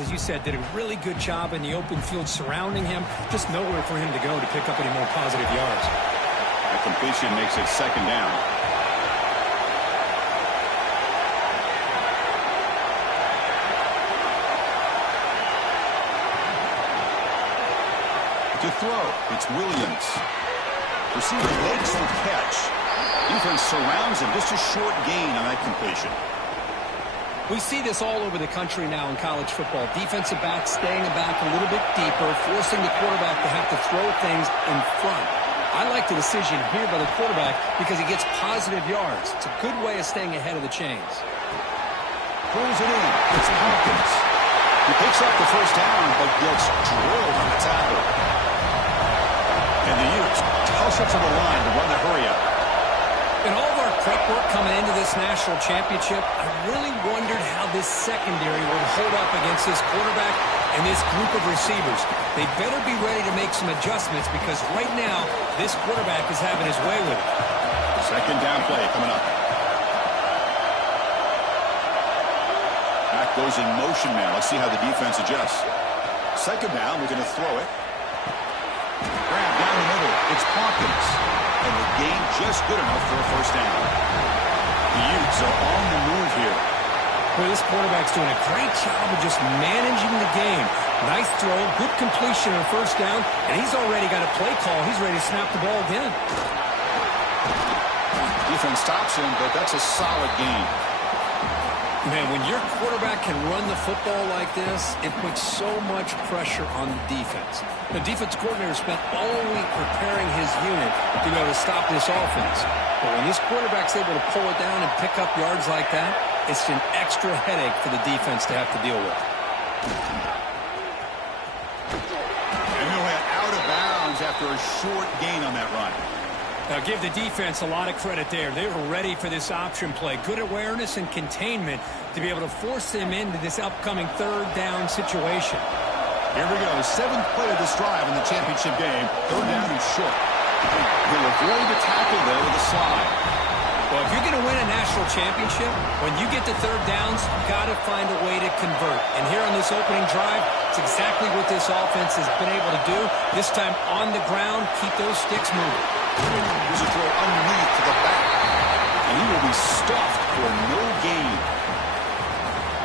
As you said, did a really good job in the open field surrounding him. Just nowhere for him to go to pick up any more positive yards. That completion makes it second down. To throw, it's Williams. Receiver breaks the catch. Defense surrounds him. Just a short gain on that completion. We see this all over the country now in college football. Defensive backs staying back a little bit deeper, forcing the quarterback to have to throw things in front. I like the decision here by the quarterback because he gets positive yards. It's a good way of staying ahead of the chains. Pulls it in. It's Hopkins. He picks up the first down, but gets drilled on the tackle. And the Utes toss it to the line to run the hurry-up. In all of our prep work coming into this national championship, I really wondered how this secondary would hold up against this quarterback and this group of receivers. They better be ready to make some adjustments because right now, this quarterback is having his way with it. Second down play coming up. Back goes in motion now. Let's see how the defense adjusts. Second down, we're going to throw it. Grab down the middle. It's Hawkins. And the gain just good enough for a first down. The Utes are on the move here. Well, this quarterback's doing a great job of just managing the game. Nice throw, good completion on first down, and he's already got a play call. He's ready to snap the ball again. Defense stops him, but that's a solid gain. Man, when your quarterback can run the football like this, it puts so much pressure on the defense. The defense coordinator spent all week preparing his unit to be able to stop this offense. But when this quarterback's able to pull it down and pick up yards like that, it's an extra headache for the defense to have to deal with. And he went out of bounds after a short gain on that run. Now, give the defense a lot of credit there. They were ready for this option play. Good awareness and containment to be able to force them into this upcoming third down situation. Here we go. Seventh play of this drive in the championship game. Third down and short. He'll avoid the tackle there with a slide. Well, if you're going to win a national championship, when you get to third downs, you've got to find a way to convert. And here on this opening drive, it's exactly what this offense has been able to do. This time on the ground, keep those sticks moving. Here's a throw underneath to the back. And he will be stuffed for no gain.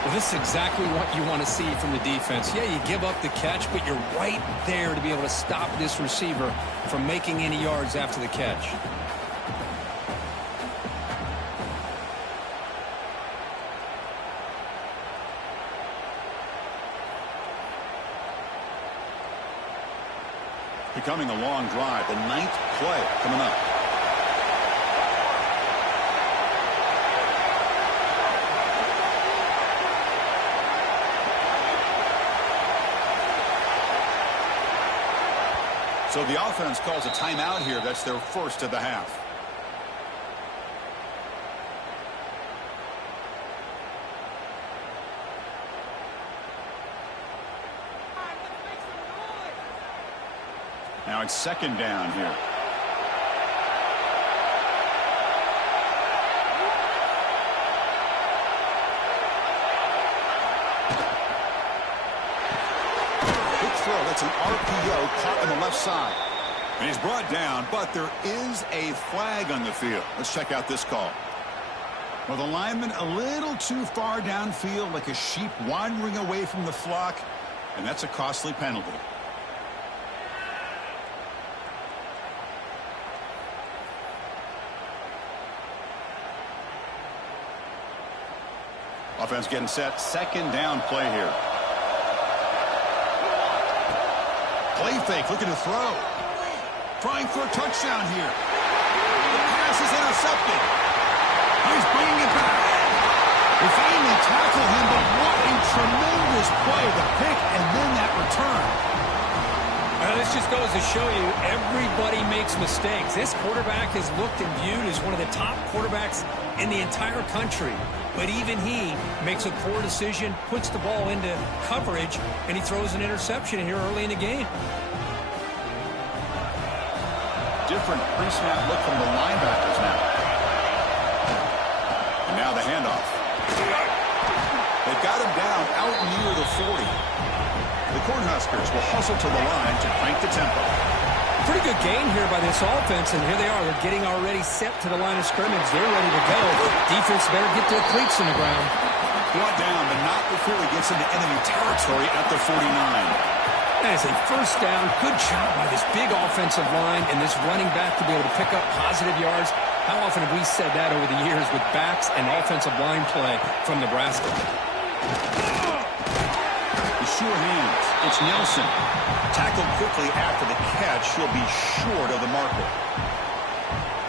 Well, this is exactly what you want to see from the defense. Yeah, you give up the catch, but you're right there to be able to stop this receiver from making any yards after the catch. Becoming a long drive. The ninth play coming up. So the offense calls a timeout here. That's their first of the half. Now it's second down here. Big throw. That's an RPO caught on the left side. And he's brought down, but there is a flag on the field. Let's check out this call. Well, the lineman a little too far downfield, like a sheep wandering away from the flock, and that's a costly penalty. Offense getting set. Second down play here. Play fake, looking to throw. Trying for a touchdown here. The pass is intercepted. He's bringing it back. They finally tackle him, but what a tremendous play. The pick and then that return. This just goes to show you everybody makes mistakes. This quarterback is looked and viewed as one of the top quarterbacks in the entire country. But even he makes a poor decision, puts the ball into coverage, and he throws an interception here early in the game. Different pre-snap look from the linebackers now. And now the handoff. They've got him down out near the 40. The Cornhuskers will hustle to the line to crank the tempo. Pretty good gain here by this offense, and here they are. They're getting already set to the line of scrimmage. They're ready to go. Defense better get their cleats in the ground. Brought down, but not before he gets into enemy territory at the 49. That is a first down. Good job by this big offensive line and this running back to be able to pick up positive yards. How often have we said that over the years with backs and offensive line play from Nebraska? The sure hands. It's Nelson. Tackled quickly after the catch. He'll be short of the marker.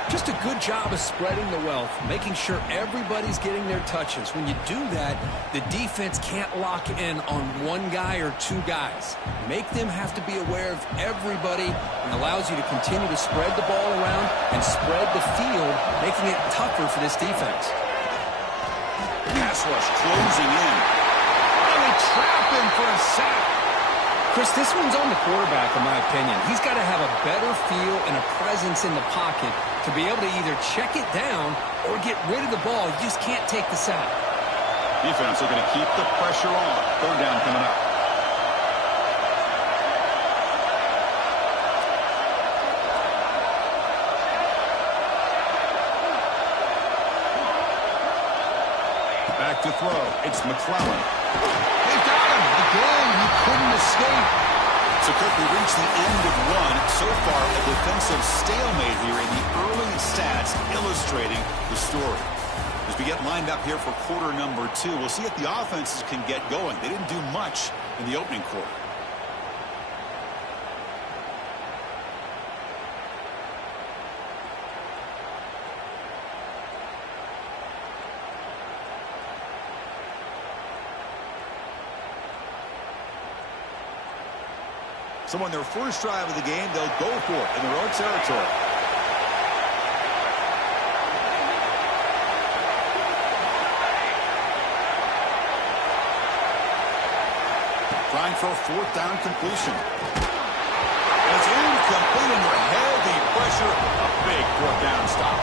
Just a good job of spreading the wealth, making sure everybody's getting their touches. When you do that, the defense can't lock in on one guy or two guys. Make them have to be aware of everybody and allows you to continue to spread the ball around and spread the field, making it tougher for this defense. Pass rush closing in. And they trap him for a sack. Chris, this one's on the quarterback, in my opinion. He's got to have a better feel and a presence in the pocket to be able to either check it down or get rid of the ball. You just can't take the sack. Defense looking to keep the pressure on. Third down coming up. Back to throw. It's McClellan. They've got him. Again, he couldn't escape. So, Kirk, we reached the end of one. So far, a defensive stalemate here in the early stats illustrating the story. As we get lined up here for quarter number 2, we'll see if the offenses can get going. They didn't do much in the opening quarter. So on their first drive of the game, they'll go for it in their own territory. Trying for a fourth down completion. And it's incomplete under heavy pressure. A big fourth down stop.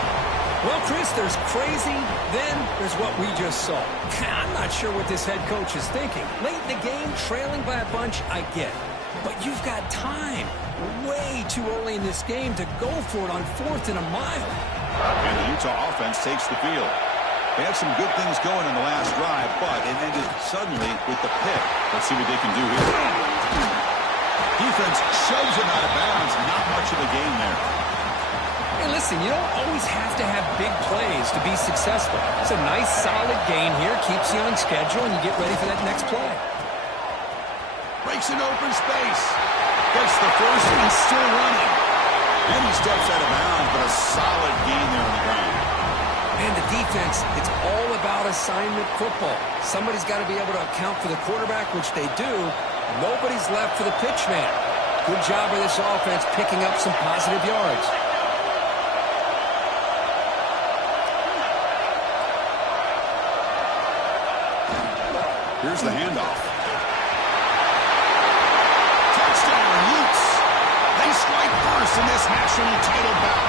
Well, Chris, there's crazy, then there's what we just saw. I'm not sure what this head coach is thinking. Late in the game, trailing by a bunch, I get it. But you've got time. Way too early in this game to go for it on 4th and a mile. And the Utah offense takes the field. They had some good things going in the last drive, but it ended suddenly with the pick. Let's see what they can do here. Defense shoves him out of bounds. Not much of a gain there. Hey, listen, you don't always have to have big plays to be successful. It's a nice, solid gain here. Keeps you on schedule, and you get ready for that next play. Breaks an open space. Gets the first and still running. And he steps out of bounds, but a solid gain there on the ground. And the defense, it's all about assignment football. Somebody's got to be able to account for the quarterback, which they do. Nobody's left for the pitch man. Good job by this offense picking up some positive yards. Here's the handoff. Touchdown, Utes. They strike first in this national title bout.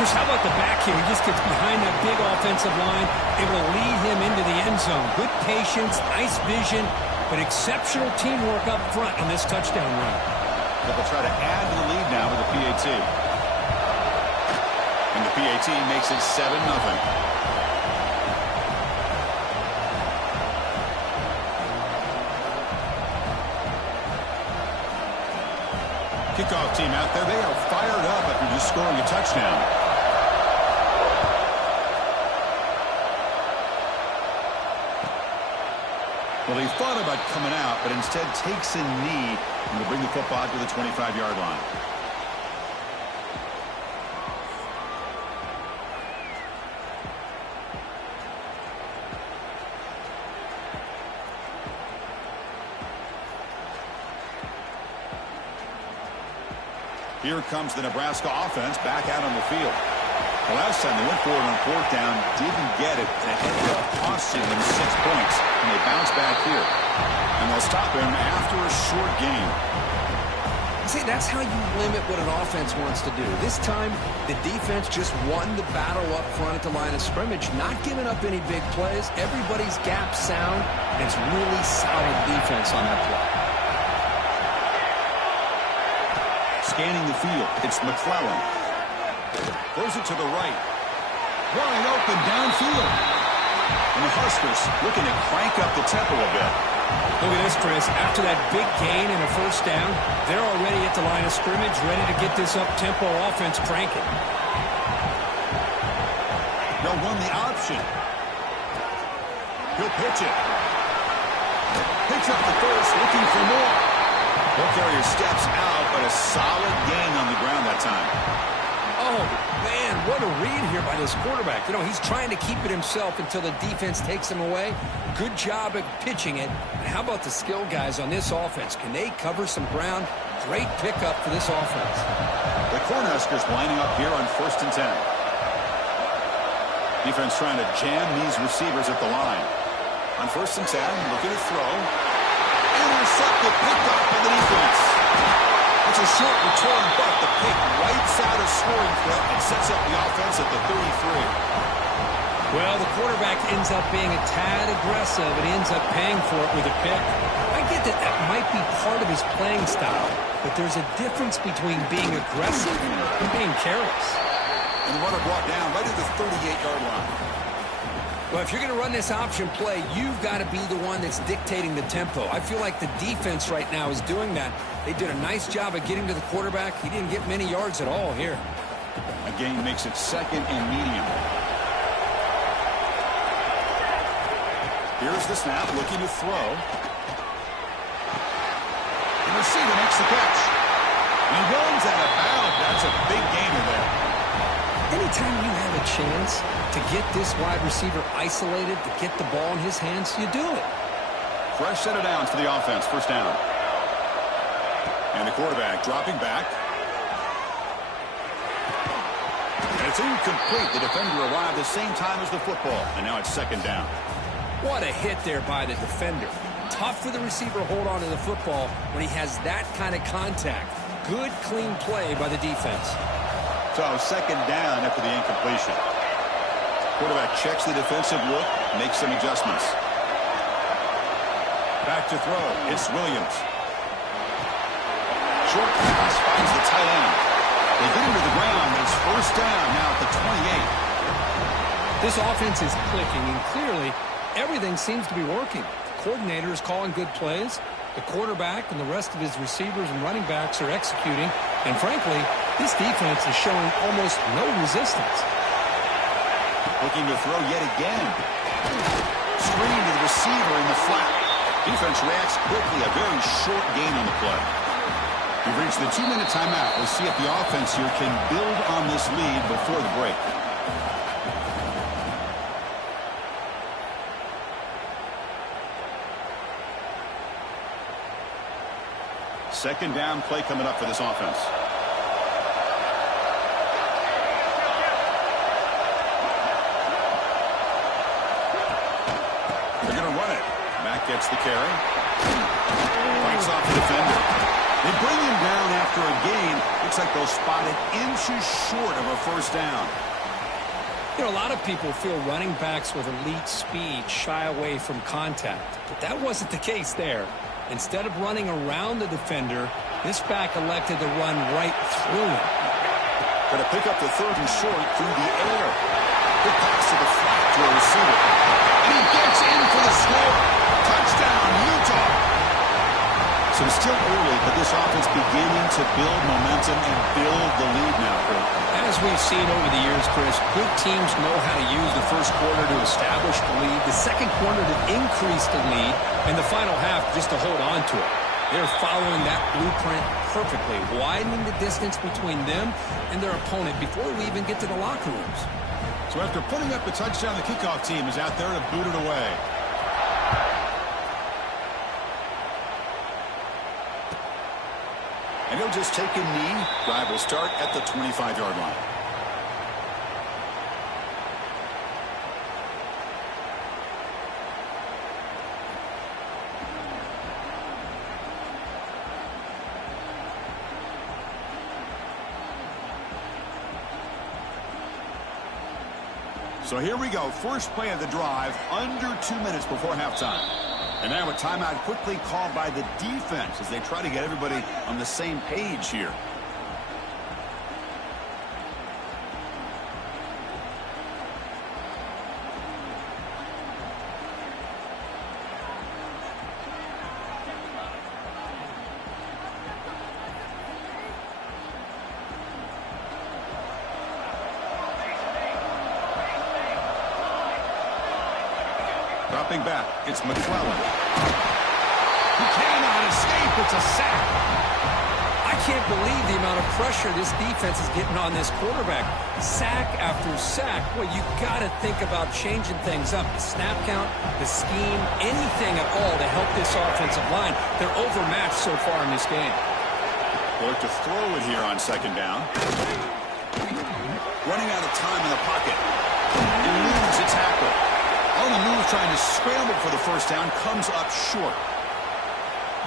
Chris, how about the back here? He just gets behind that big offensive line, able to lead him into the end zone. Good patience, nice vision, but exceptional teamwork up front on this touchdown run. They'll try to add to the lead now with the PAT. And the PAT makes it 7-0. Kickoff team out there. They are fired up after just scoring a touchdown. Well, he thought about coming out, but instead takes a knee and will bring the football to the 25-yard line. Here comes the Nebraska offense back out on the field. The last time they went for it on 4th down, didn't get it, and it ended up costing them 6 points. And they bounce back here. And they'll stop him after a short game. See, that's how you limit what an offense wants to do. This time, the defense just won the battle up front at the line of scrimmage, not giving up any big plays. Everybody's gap sound. It's really solid defense on that play. Scanning the field, it's McClellan. Throws it to the right. Wide open downfield. And the Huskers looking to crank up the tempo a bit. Look at this, Chris. After that big gain and a first down, they're already at the line of scrimmage, ready to get this up-tempo offense cranking. They'll run the option. He'll pitch it. Picks up the first, looking for more. Ball carrier steps out, but a solid gain on the ground that time. Oh, man, what a read here by this quarterback. You know, he's trying to keep it himself until the defense takes him away. Good job at pitching it. And how about the skill guys on this offense? Can they cover some ground? Great pickup for this offense. The Cornhuskers lining up here on 1st and 10. Defense trying to jam these receivers at the line. On 1st and 10, looking to throw. Intercepted, picked up by the defense. It's a short return, but the pick wipes out a scoring threat and sets up the offense at the 33. Well, the quarterback ends up being a tad aggressive and ends up paying for it with a pick. I get that that might be part of his playing style, but there's a difference between being aggressive and being careless. And the runner brought down right at the 38-yard line. Well, if you're going to run this option play, you've got to be the one that's dictating the tempo. I feel like the defense right now is doing that. They did a nice job of getting to the quarterback. He didn't get many yards at all here. A gain makes it 2nd and medium. Here's the snap, looking to throw. The receiver makes the catch. He runs out of bounds. That's a big gainer there. Anytime you have a chance to get this wide receiver isolated, to get the ball in his hands, you do it. Fresh set of downs for the offense. 1st down. And the quarterback dropping back. And it's incomplete. The defender arrived the same time as the football. And now it's 2nd down. What a hit there by the defender. Tough for the receiver to hold on to the football when he has that kind of contact. Good, clean play by the defense. So 2nd down after the incompletion. Quarterback checks the defensive look, makes some adjustments. Back to throw. It's Williams. Short pass finds the tight end. They get him to the ground, but it's 1st down now at the 28. This offense is clicking, and clearly everything seems to be working. The coordinator is calling good plays. The quarterback and the rest of his receivers and running backs are executing. And frankly, this defense is showing almost no resistance. Looking to throw yet again. Screen to the receiver in the flat. Defense reacts quickly. A very short gain on the play. We've reached the 2-minute timeout. We'll see if the offense here can build on this lead before the break. Second down play coming up for this offense. They're going to run it. Mack gets the carry. Fights off the defender. They bring him down after a gain. Looks like they'll spot it inches short of a 1st down. You know, a lot of people feel running backs with elite speed shy away from contact. But that wasn't the case there. Instead of running around the defender, this back elected to run right through him. Going to pick up the 3rd and short through the air. Good pass to the flat to a receiver. And he gets in for the score. Touchdown, Utah. So it's still early, but this offense beginning to build momentum and build the lead now, Kurt. As we've seen over the years, Chris, good teams know how to use the first quarter to establish the lead, the second quarter to increase the lead, and the final half just to hold on to it. They're following that blueprint perfectly, widening the distance between them and their opponent before we even get to the locker rooms. So after putting up the touchdown, the kickoff team is out there to boot it away. And he'll just take a knee. Drive will start at the 25-yard line. So here we go. First play of the drive, under 2 minutes before halftime. And now a timeout quickly called by the defense as they try to get everybody on the same page here. Dropping back, it's McClellan. He cannot escape. It's a sack. I can't believe the amount of pressure this defense is getting on this quarterback. Sack after sack. Well, you got to think about changing things up. The snap count, the scheme, anything at all to help this offensive line. They're overmatched so far in this game. They look to throw it here on second down. Running out of time in the pocket. Eludes a tackle. On the move, trying to scramble for the first down, comes up short.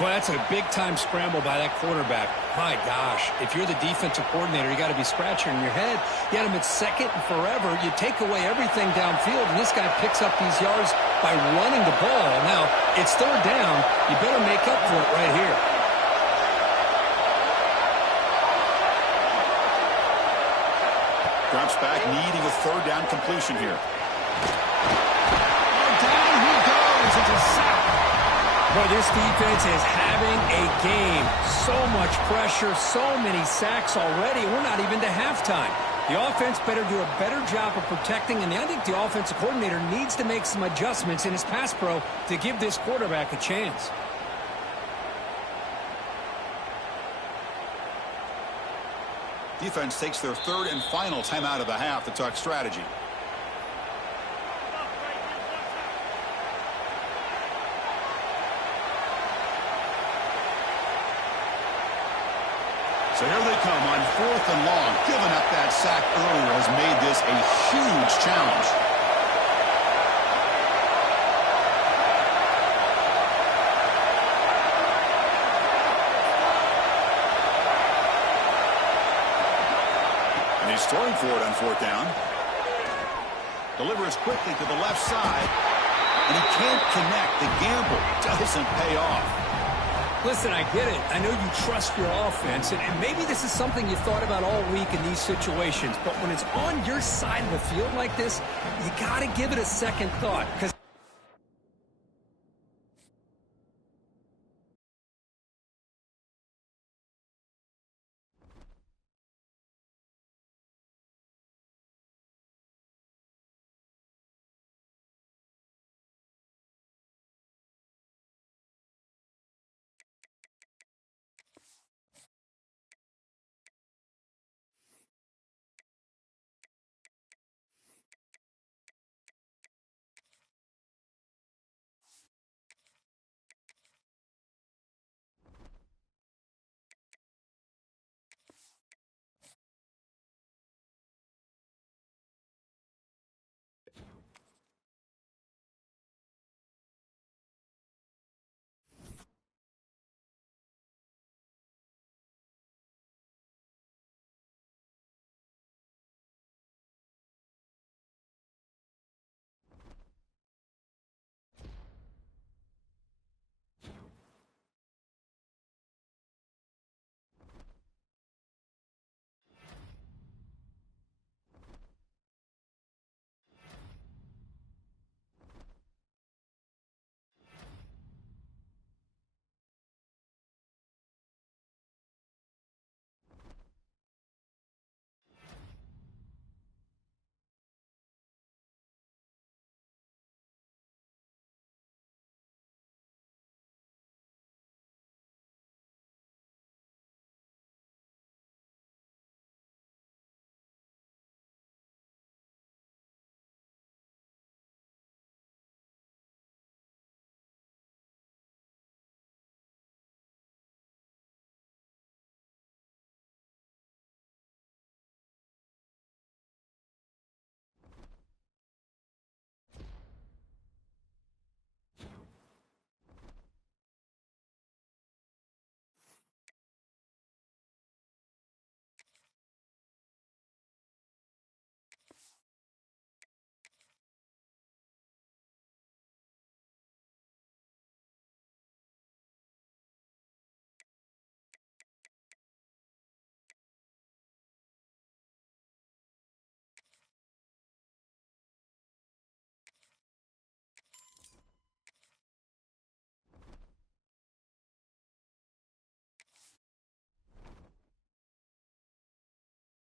Boy, that's a big-time scramble by that quarterback. My gosh, if you're the defensive coordinator, you got to be scratching your head. You had him at second and forever. You take away everything downfield, and this guy picks up these yards by running the ball. Now, it's third down. You better make up for it right here. Drops back, needing a third down completion here. Down he goes. It's a sack. Boy, this defense is having a game. So much pressure, so many sacks already. We're not even to halftime. The offense better do a better job of protecting, and I think the offensive coordinator needs to make some adjustments in his pass pro to give this quarterback a chance. Defense takes their third and final timeout of the half to talk strategy. So here they come on fourth and long. Giving up that sack earlier has made this a huge challenge. And he's throwing for it on fourth down. Delivers quickly to the left side. And he can't connect. The gamble doesn't pay off. Listen, I get it. I know you trust your offense, and maybe this is something you thought about all week in these situations, but when it's on your side of the field like this, you got to give it a second thought, because